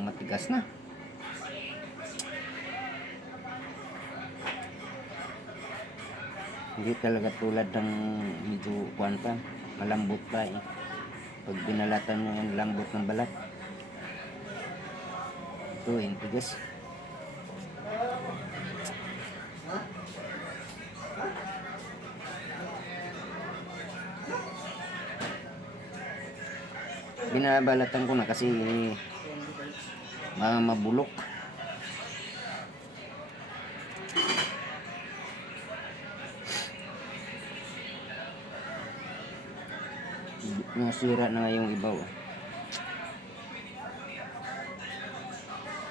Parang matigas na. Hindi talaga tulad ng medyo kuwan pa, malambot pa eh. Pag binalatan mo yung lambot ng balat. Ito eh, tigas. Binabalatan ko na kasi mga mabulok. Nasira na nga yung ibaw.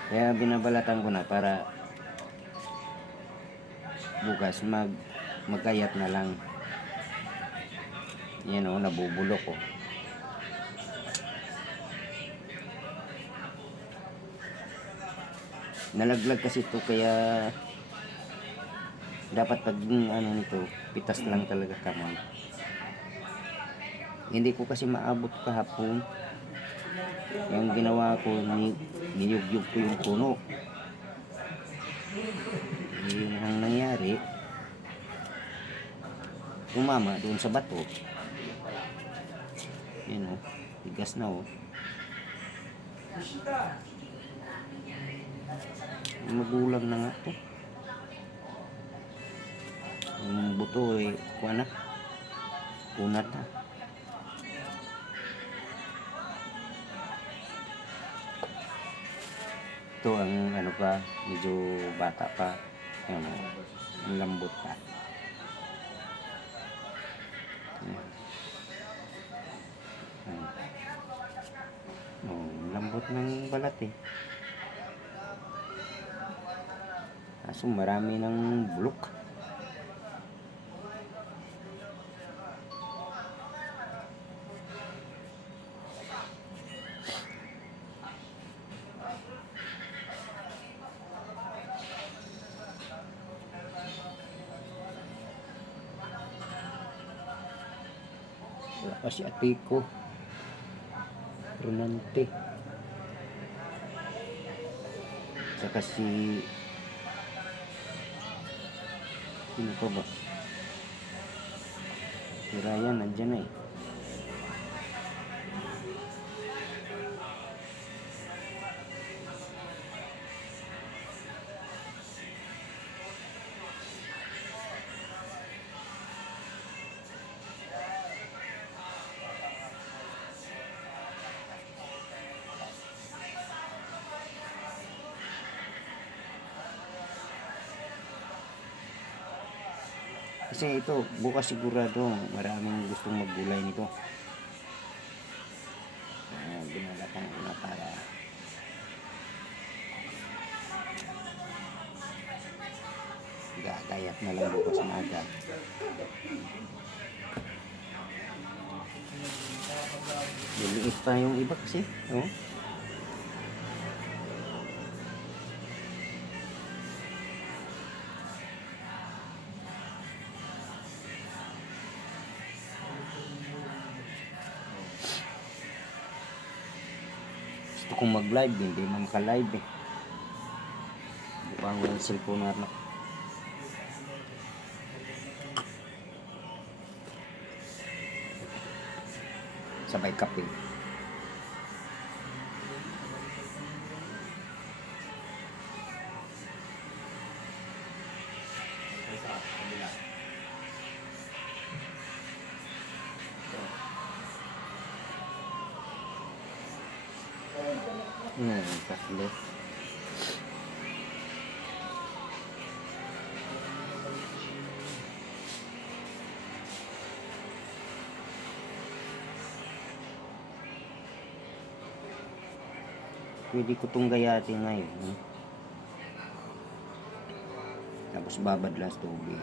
Kaya binabalatan ko na para bukas magkayat na lang. Yan o, nabubulok o. Nalaglag kasi ito kaya dapat pag ano nito, pitas lang talaga kamay. Hindi ko kasi maabot kahapon. Yung ginawa ko, niyugyug ko yung puno. Yun ang nangyari. Tumama doon sa bato. Yan o, tigas na o. Magulang na nga to. Yung buto eh, kuwan na. Kunat na. Ito ang ano pa, medyo bata pa. Yan o, ang lambot pa. Yan. Oh, lambot ng balat eh. Kaso marami ng bulok. Wala pa si ate ko. Renante. Saka si sino pa ba? Si Ryan nandyan na eh. Kasi ito, bukas sigurado maraming gustong maggulay nito. Binalatan ko na para gagayat na lang bukas na agad. Liliit pa yung iba kasi, no? Gusto kong mag-live, hindi man ka-live eh. Bukang yung cellphone na sabay kape. Tatlo. Pwede ko itong gayatin ngayon. Tapos babadlas tubig.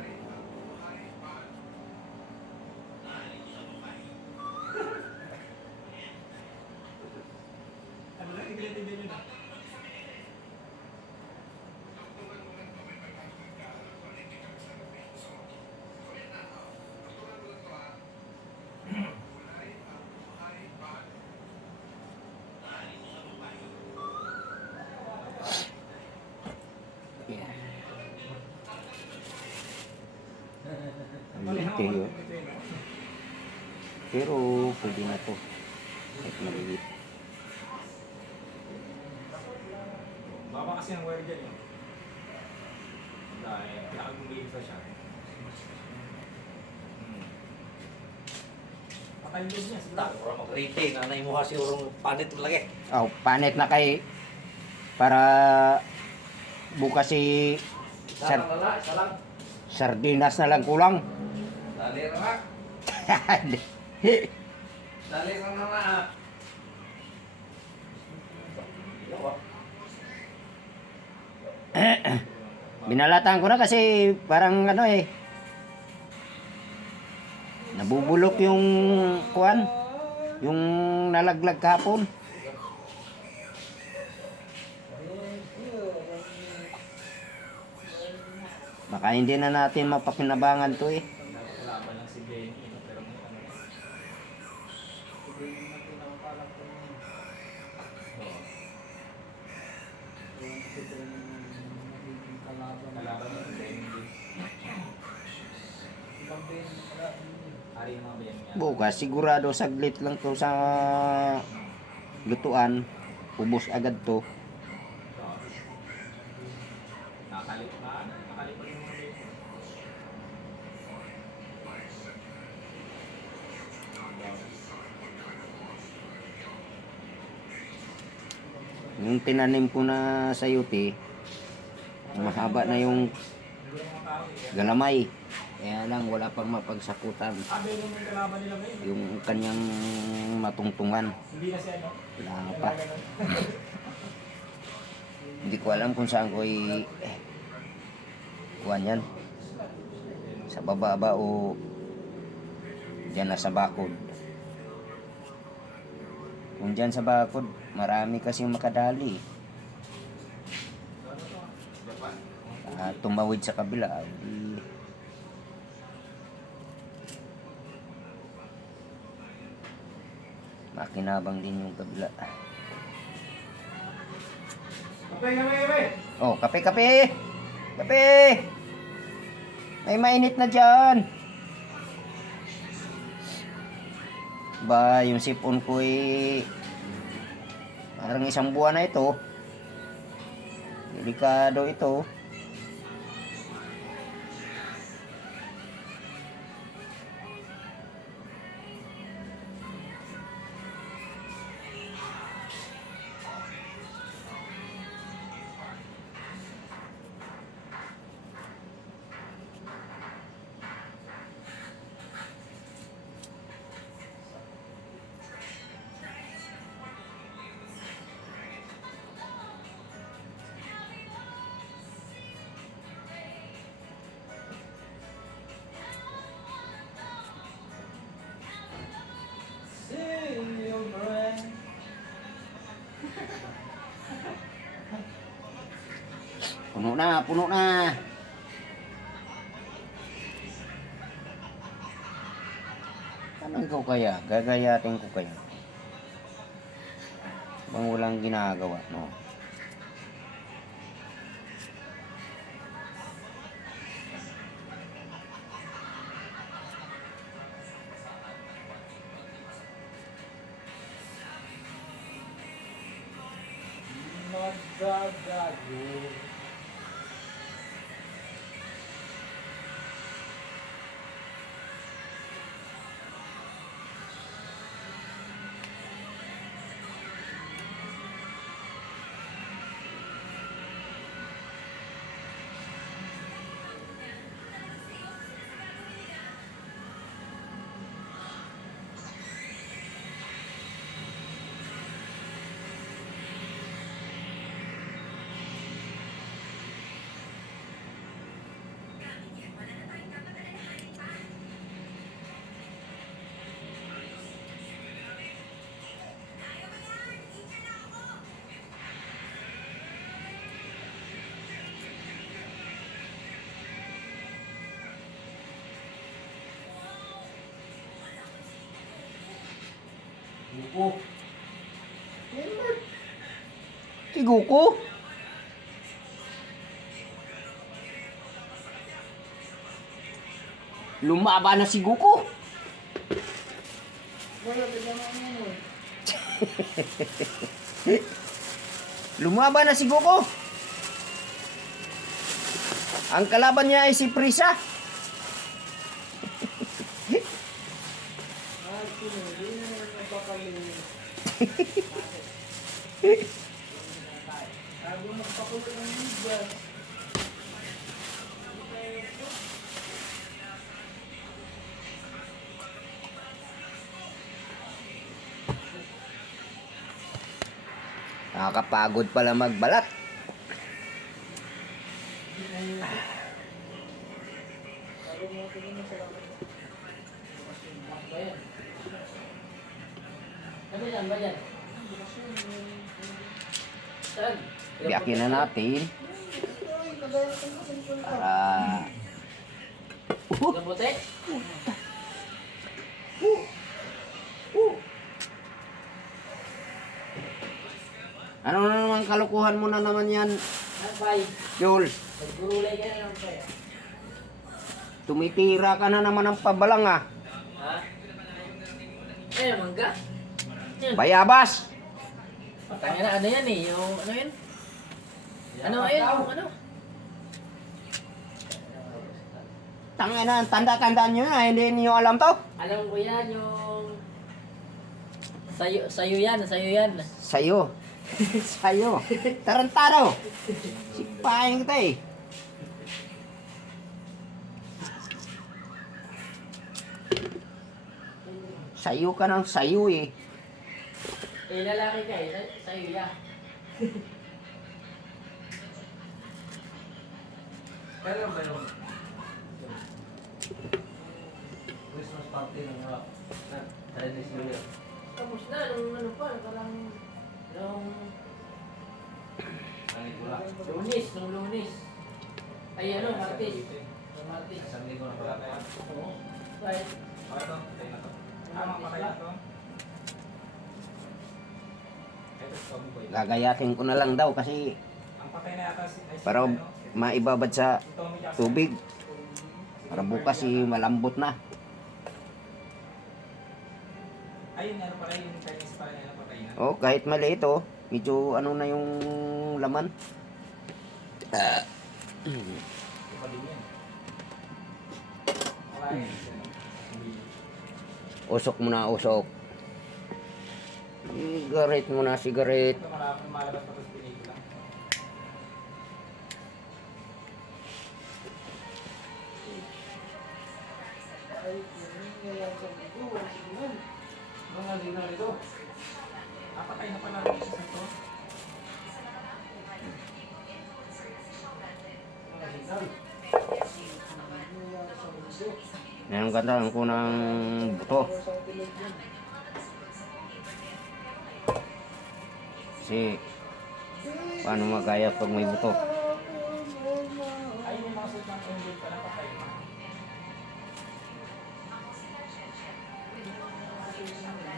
malaki yun. Pero pwede na to. Kahit maliit. Baba kasi ang wire dyan eh. Dahil pinakagumigil pa siya. Patay doon niya. Orang mag-rating, nanay mo kasi urong panit lagi. Oh, panit na kay para bukas si Isa lang lala, isa lang. sardinas na lang kulang. Dali ra. Dali ra na na. Binalatan ko na kasi parang ano eh. Nabubulok yung kuan. Yung nalaglag kahapon. Baka hindi na natin mapakinabangan to eh. Laban lang si Benny. Pero may ano. Kalaban mo si Benny. Hari yung mga Benny. Bukas sigurado saglit lang to sa lutuan. Ubos agad to. Nakalipan yung mga Benny. Yung tinanim ko na sayote, mahaba na yung galamay. Kaya lang wala pang mapagsakutan. Benny yung kalaban nila ngayon. Yung kanyang matungtungan. Hindi na siya, no? Wala pa. Hindi ko alam kung saan ko kuhan yan. Sa baba ba o dyan na sa bakod. Kung dyan sa bakod, marami kasing makadali. Tumawid sa kabila. Di... makinabang din yung kabila. Oh, kape, kape! Kape! May mainit na dyan. Ba, yung sipon ko parang isang buwan na ito. Delikado ito. Puno na, puno na. Ano ikaw kaya? Gagayatin ko kaya. Bang walang ginagawa, no? Magdadago. Buko. Tiguko? Lumaban na si Goku. Lumaban na si Goku. Ang kalaban niya ay si Frieza. Nakakapagod pala magbalat. Ano yan ba yan? Saan? Biyakin na natin. Para... Gabote? Ano na naman kalukuhan mo na naman yan, Nagbay. Jules? Naggurulay ka na lang pa yan. Tumitira ka na naman ng pabalang ah. Ha? Eh, mangga. Yan. Bayabas! Patangin na, ano yan eh, yung ano yun? Ano yun, yung ano? Tangin na, tanda-tandaan nyo na, hindi niyo alam to. Alam ko yan, yung... Sayo yan, sayo yan. Sa'yo. Sa'yo. Tarantado. Sipahin kita eh. Sayo ka ng sayo eh. Eh, lalaki ka eh, sayo yan. Kailan ba yung Christmas party ng mga Chinese New Year? Tapos na, nung ano pa, parang... Nung... Ang wala. nung lunis. Ay ano, martis. Nung martis. Isang linggo na pala tayo. Oo. Kahit... Ah, ito. Patay na to. Ah, makapatay na to. Ito, Tommy Boy. Gagayatin ko na lang daw kasi Ang patay na yata ay si para ano, maibabad sa si Tommy Jackson. tubig. Para bukas malambot na. Ayun, ano pala yung Chinese pala na patay na. Oh, kahit maliit oh. Medyo ano na yung laman. Iba din yan. Wala yan. Usok mo na, usok. Sigaret mo na, sigaret. Ito malabas pa ito sa pelikula. Mga lina nito. Ah, patay na pala rin siya ito. Mga signal. Yan ang ganda ko ng buto. Kasi paano magayat pag may buto? Ayun yung mga suit ng engine pala patay na. Yung mga angels, mga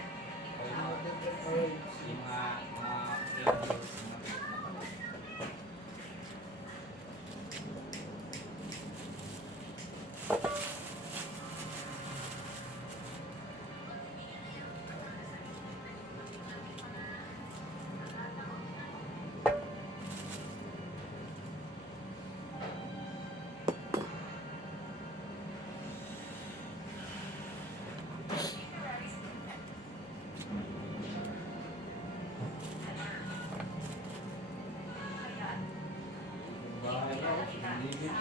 Bahay na. Lilit.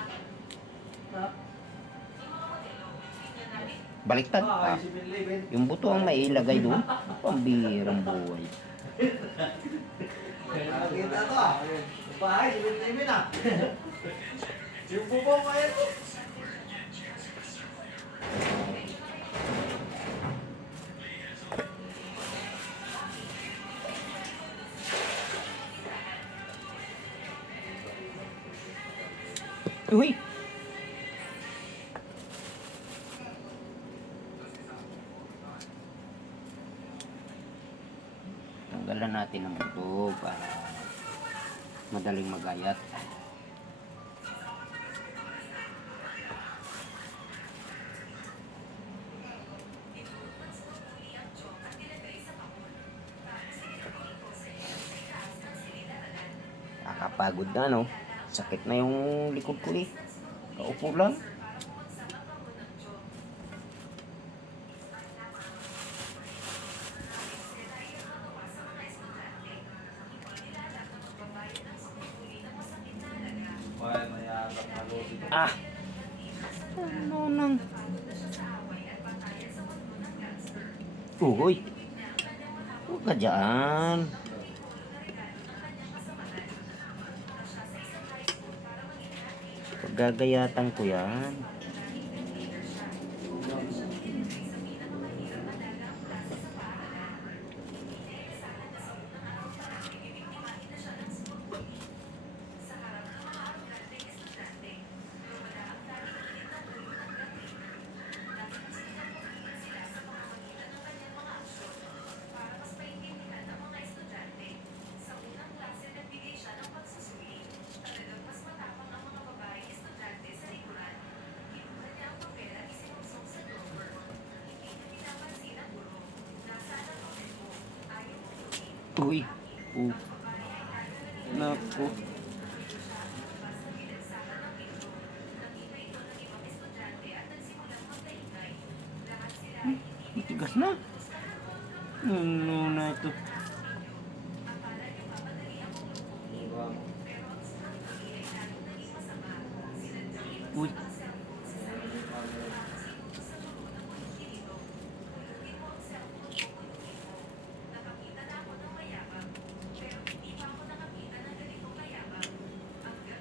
Baliktad. Ah, Ah, si Binlibin. yung buto ang mailagay doon. Pambihirang buhay. Nakita ko ah. Bahay, si Binlibin ah. Yung bubong kaya ko. Uy! Tanggalan natin ang buto para madaling magayat. pagod na, no? Sakit na yung likod ko eh. Kaupo lang. Wala mayabang malusin. Ah! Ano nang... Uy! Huwag ka dyan. Paggagayatan ko yan. Uy! Naku! Matigas na. Ano na ito? Uy!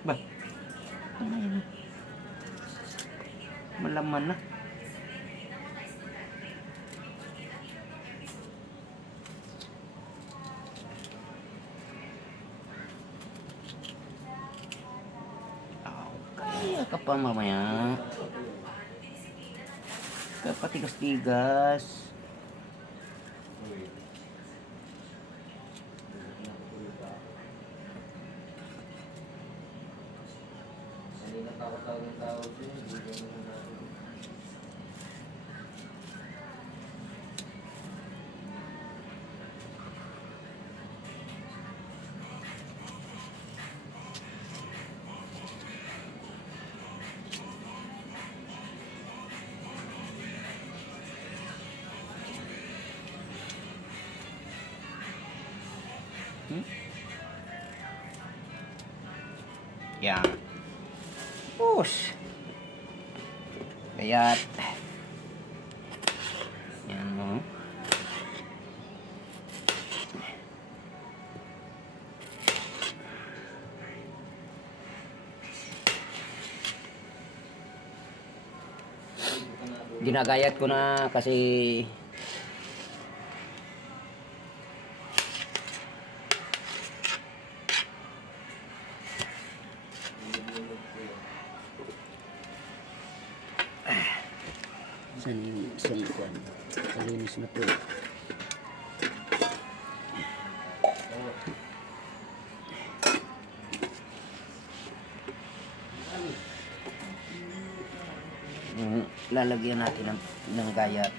Ba? Ano yun? Malaman na. Kaya ka pa mamaya. Kaya patigas-tigas. Hindi na tawag ng tao din. Hindi na natin. Yan. Push. Kayat. Yan mo. Ginagayat ko na kasi saan yung isang kwan kalinis na po. Lalagyan natin ng gayat.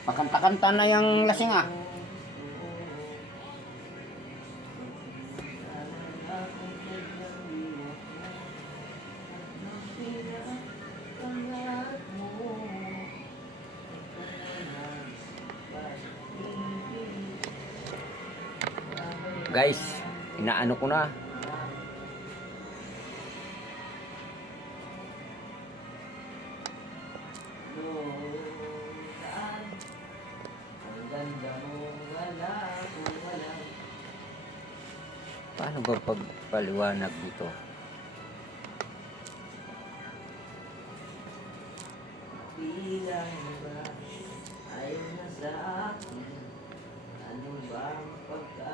Pakanta-kanta na yung lasing ah. Guys, inaano ko na. Paano ba pagpaliwanag dito?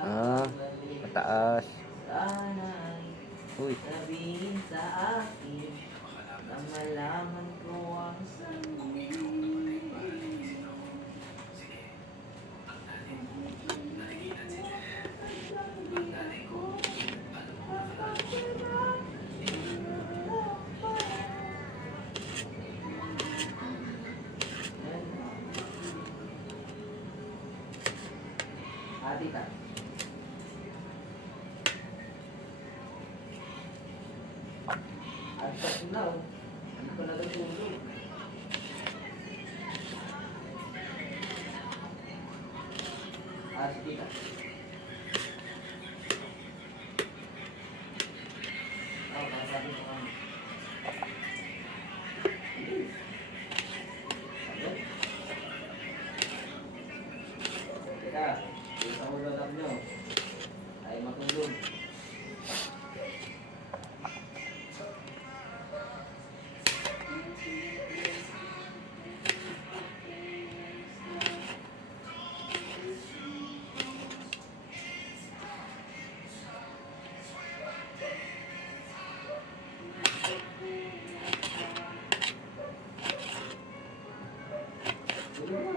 Ah, pataas. Uy, Sabihin sa akin na malaman ko ang sarili. Ati ka. At sa tunaw, hindi ko natutulog. Ati ka. Sabi ko kami. Teka, yung kamulalap nyo ay matulog. Tulog mo.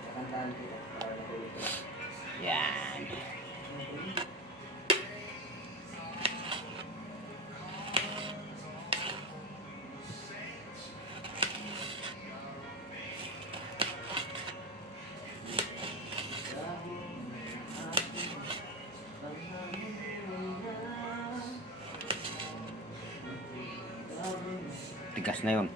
Kakantahan kita para natulog ka. yan. Tigas na yun.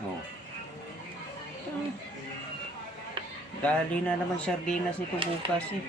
Oh. Dali na naman sardinas ito bukas eh.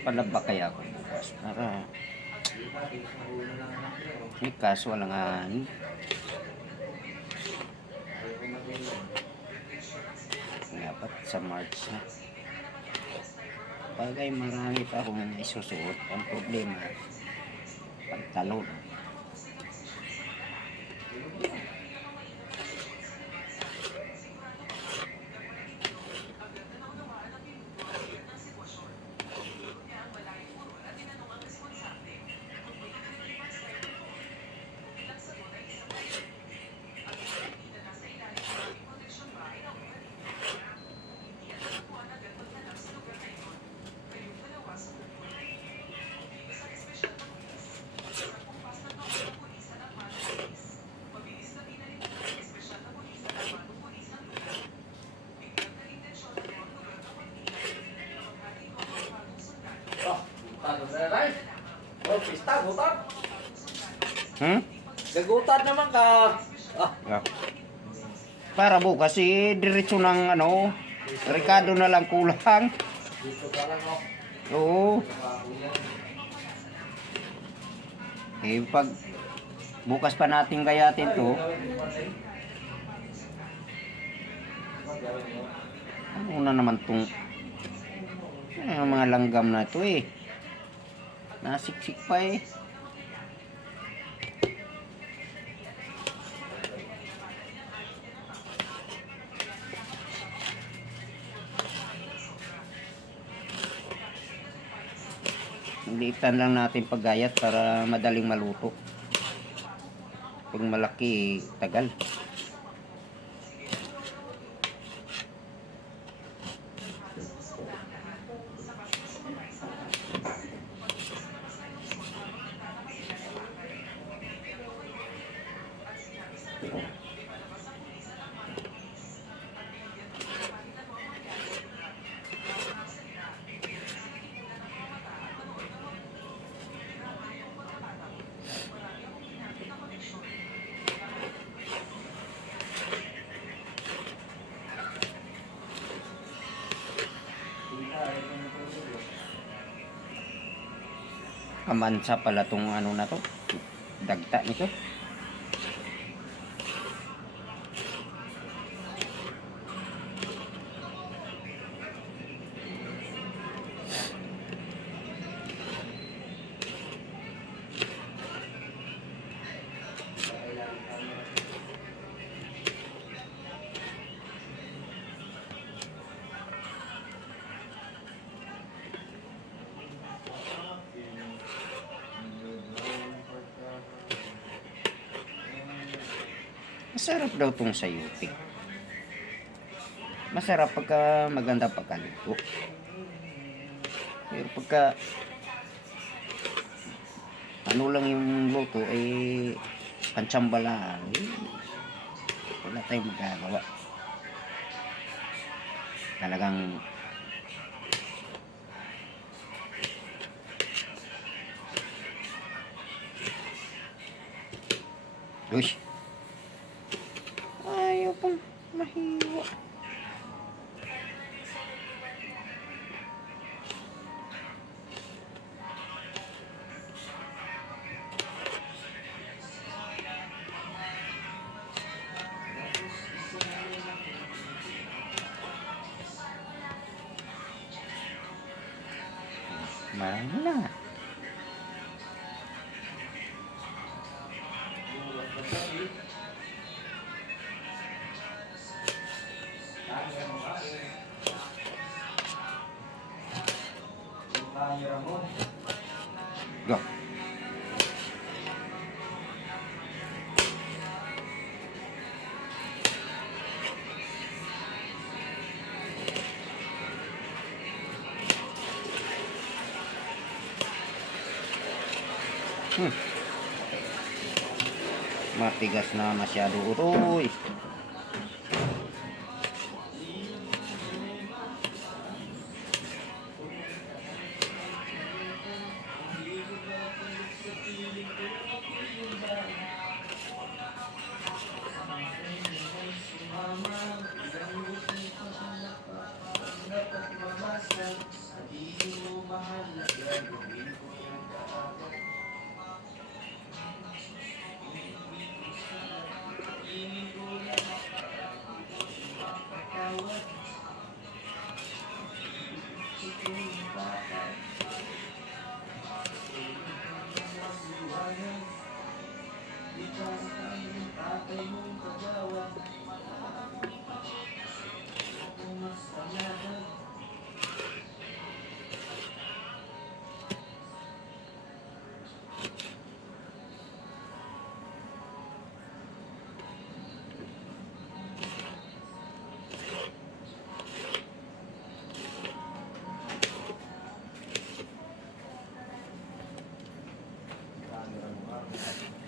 Palaba kaya ako bukas para may kaso walang ani. Dapat sa March na. Bagay marami pa akong isusuot. Ang problema, pagtalon. Oh, pista, gutat. Hmm? Gagutat naman ka. Ah. Para bukas diretso ng ano, Ricardo na lang kulang. Dito ka lang, oh. Oo. Pag bukas pa natin gayatin to, ano na naman tong mga langgam na to nasiksik pa liitan lang natin paggayat para madaling maluto. Pag malaki, tagal. Kamansa pala tong ano na to. Dagta nito. Masarap daw tong sayote. Masarap pagka maganda pagkaluto. Pero pagka ano lang yung luto pantsamba lang. Wala tayong magagawa. Talagang uy, ayaw pang mahiwa. Marami na. Go. Matigas na masyado utoy.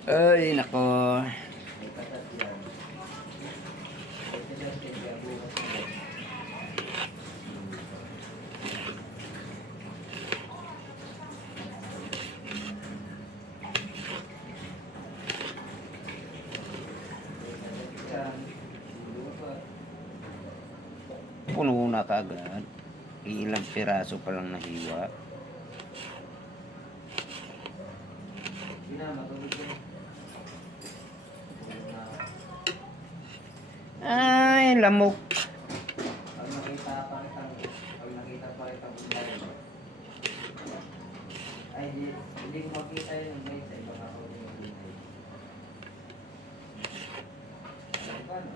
Ay, nako. na kaagad. Ilang piraso pa lang nahiwa. Hindi na, matulog ko na. Tulog na ako. Ay, lamok. Pag nakita pa kitang online. Ay, hindi ko makita yun guys. Sa ibang ako din yung online. Alam ko ano?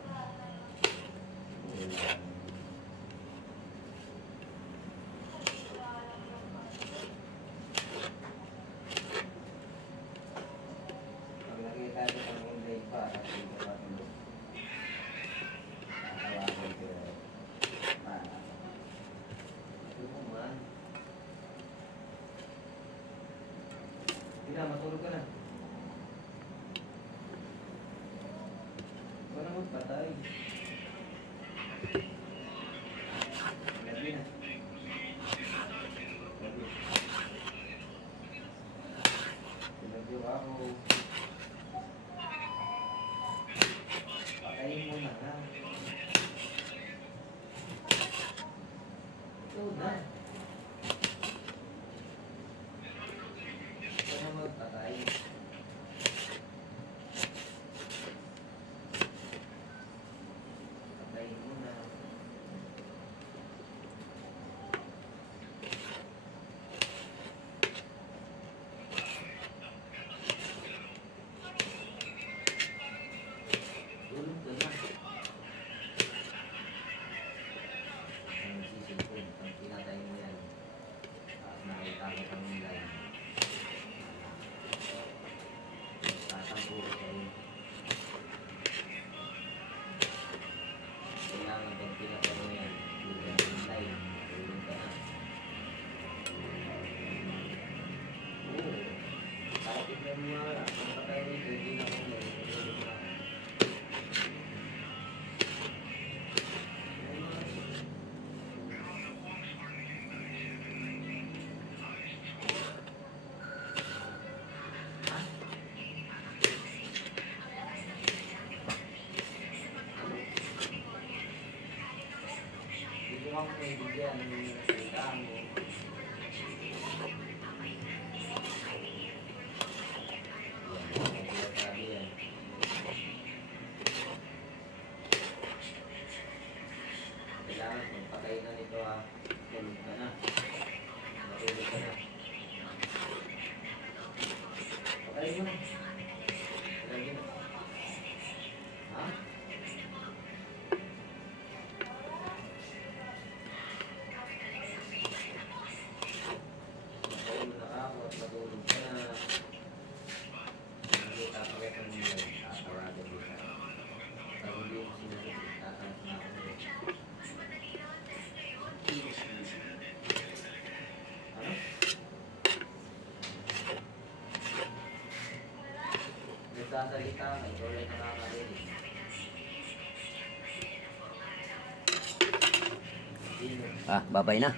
Pag nakita kitang online pa, tapos hindi ka patulog. Nakawakan ko. Tulog man. Hindi na, matulog ka na. Ikaw na magpatay. Labi na. Labi. Sinagyo ako. Patayin mo na ha. Ikaw na. Ikaw na magpatay. Patayin mo na. Tulog ka na. Ang sisilpon, pag pinatay mo yan, tapos nakita mo kang online, tatampo ko sa'yo. Kailangan pag pinatay mo yan, tulog ka online, tulog ka na. Oo. Kahit tignan mo nga, ang patay nito, hindi na online, tulog ka. Dito ako may bigyan ng salita mo. Sabi yan. Kailangan kung patay na nito ha, tulog ka na. Matulog ka na. Patay mo na. Lagi na. Ha? Patay mo na ako at matulog ka na. Nakita pa kita ng mga tatawagan kita. Pag hindi mo sinasagot, tatawas na ako. Ano? Nagsasalita ka, ikaw lang nakakarinig. Sino? Ah, babay na.